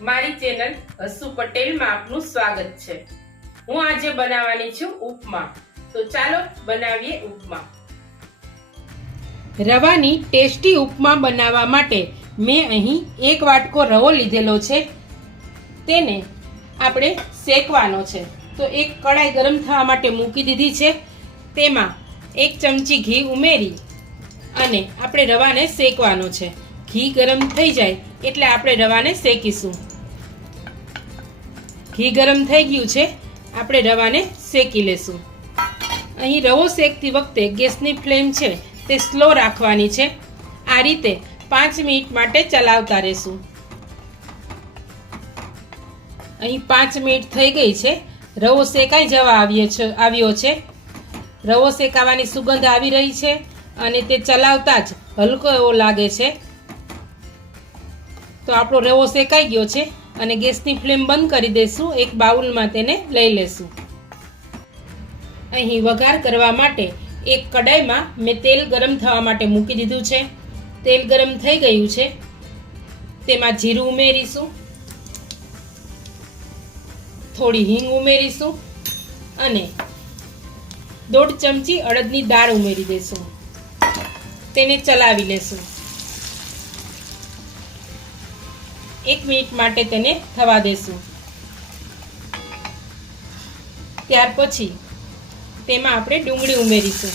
મારી ચેનલ હસુ પટેલમાં આપનું સ્વાગત છે. હું આજે બનાવવાની છું ઉપમા. તો ચાલો બનાવીએ ઉપમા. રવાની ટેસ્ટી ઉપમા બનાવવા માટે મેં અહીં એક વાટકો રવો લીધેલો છે. તેને આપણે શેકવાનો છે. તો એક કડાઈ ગરમ થવા માટે મૂકી દીધી છે. તેમાં એક ચમચી ઘી ઉમેરી અને આપણે રવાને શેકવાનો છે. ઘી ગરમ થઈ જાય એટલે આપણે રવાને શેકીશું. ઘી ગરમ થઈ ગયું છે. આપણે રવાને શેકી લેશું. અહીં રવો શેકતી વખતે ગેસની ફ્લેમ છે તે સ્લો રાખવાની છે. આ રીતે પાંચ મિનિટ માટે ચલાવતા રહેશું. અહીં પાંચ મિનિટ થઈ ગઈ છે. રવો શેકાઈ જવા આવ્યો છે આવ્યો છે. રવો શેકાવાની સુગંધ આવી રહી છે અને તે ચલાવતા જ હલકો એવો લાગે છે. તો આપણો રવો શેકાઈ ગયો છે. અને ગેસની ફ્લેમ બંધ કરી દઈશું એક બાઉલમાં તેને લઈ લેશું. અહીં વઘાર કરવા માટે એક કડાઈમાં મેં તેલ ગરમ થવા માટે મૂકી દીધું છે. તેલ ગરમ થઈ ગયું છે. તેમાં જીરું ઉમેરીશું. થોડી હિંગ ઉમેરીશું અને દોઢ ચમચી અડદની દાળ ઉમેરી દઈશું તેને ચલાવી લેશું. એક મિનિટ માટે તેને થવા દેશું. ત્યાર પછી તેમાં આપણે ડુંગળી ઉમેરીશું.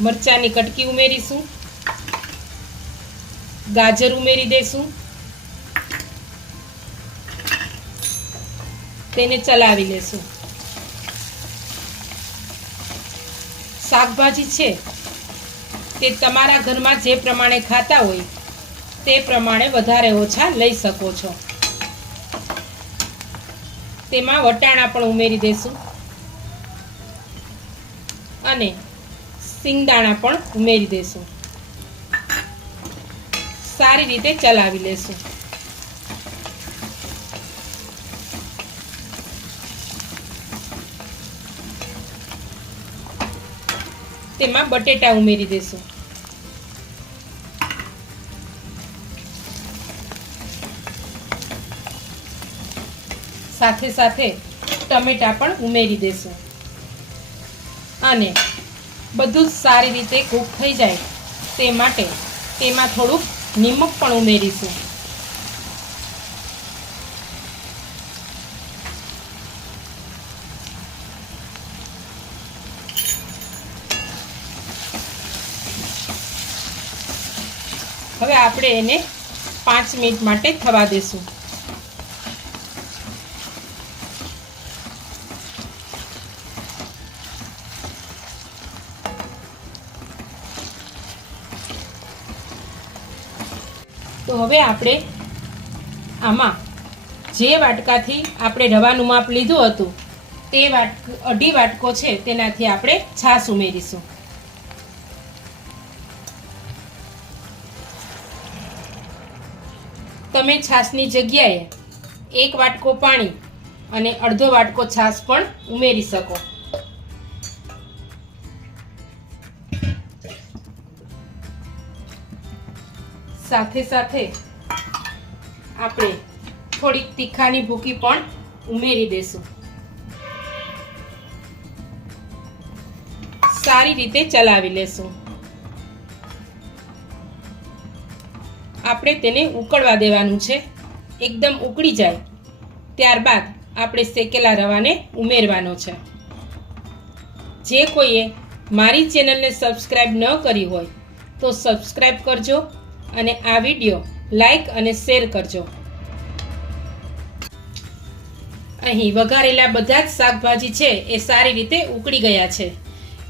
મરચાની કટકી ઉમેરીશું. ગાજર ઉમેરી દઈશું તેને ચલાવી લેશું. શાકભાજી છે તે તમારા ઘરમાં જે પ્રમાણે ખાતા હોય તે પ્રમાણે વધારે ઓછા લઈ શકો છો. તેમાં વટાણા પણ ઉમેરી દેશું. અને સિંગદાણા પણ ઉમેરી દેશું. સારી રીતે ચલાવી લેશું. તેમાં બટેટા ઉમેરી દેશું. સાથે સાથે ટમેટા પણ ઉમેરી દેશું. અને બધું જ સારી રીતે કૂક થઈ જાય તે માટે તેમાં થોડુંક નિમક પણ ઉમેરીશું. હવે આપણે એને પાંચ મિનિટ માટે થવા દેશું. તો હવે આપણે આમાં જે વાટકાથી આપણે રવાનું માપ લીધું હતું, તે વાટક અઢી વાટકો છે, તેનાથી આપણે છાશ ઉમેરીશું. તમે છાશની જગ્યાએ એક વાટકો પાણી અને અડધો વાટકો છાશ પણ ઉમેરી શકો. સાથે સાથે આપણે થોડીક તીખાની ભૂકી પણ ઉમેરી દેશું. સારી રીતે ચલાવી લેશું. આપણે તેને ઉકળવા દેવાનું છે. એકદમ ઉકળી જાય. ત્યારબાદ આપણે શેકેલા રવાને ઉમેરવાનો છે. જે કોઈએ મારી ચેનલને સબસ્ક્રાઈબ ન કરી હોય તો સબસ્ક્રાઈબ કરજો અને આ વીડિયો લાઈક અને શેર કરજો. અહીં વઘારેલા બધા જ શાકભાજી છે એ સારી રીતે ઉકળી ગયા છે.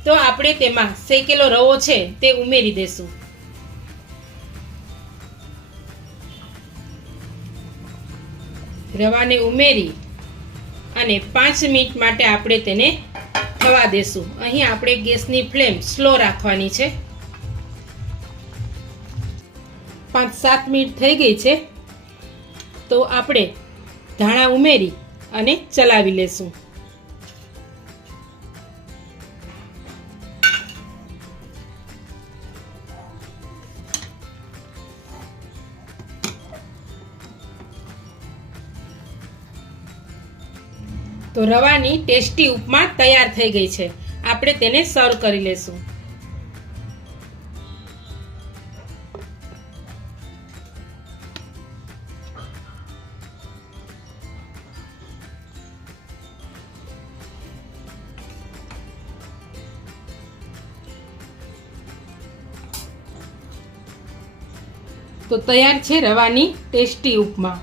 તો આપણે તેમાં શેકેલો રવો છે તે ઉમેરી દેશું. રવાને ઉમેરી અને પાંચ મિનિટ માટે આપણે તેને થવા દેશું. અહીં આપણે ગેસની ફ્લેમ સ્લો રાખવાની છે. પાંચ સાત મિનિટ થઈ ગઈ છે. તો આપણે ધાણા ઉમેરી અને ચલાવી લેશું. તો રવાની ટેસ્ટી ઉપમા તૈયાર થઈ ગઈ છે. આપણે તેને સર્વ કરી લેશું. તો તૈયાર છે રવાની ટેસ્ટી ઉપમા.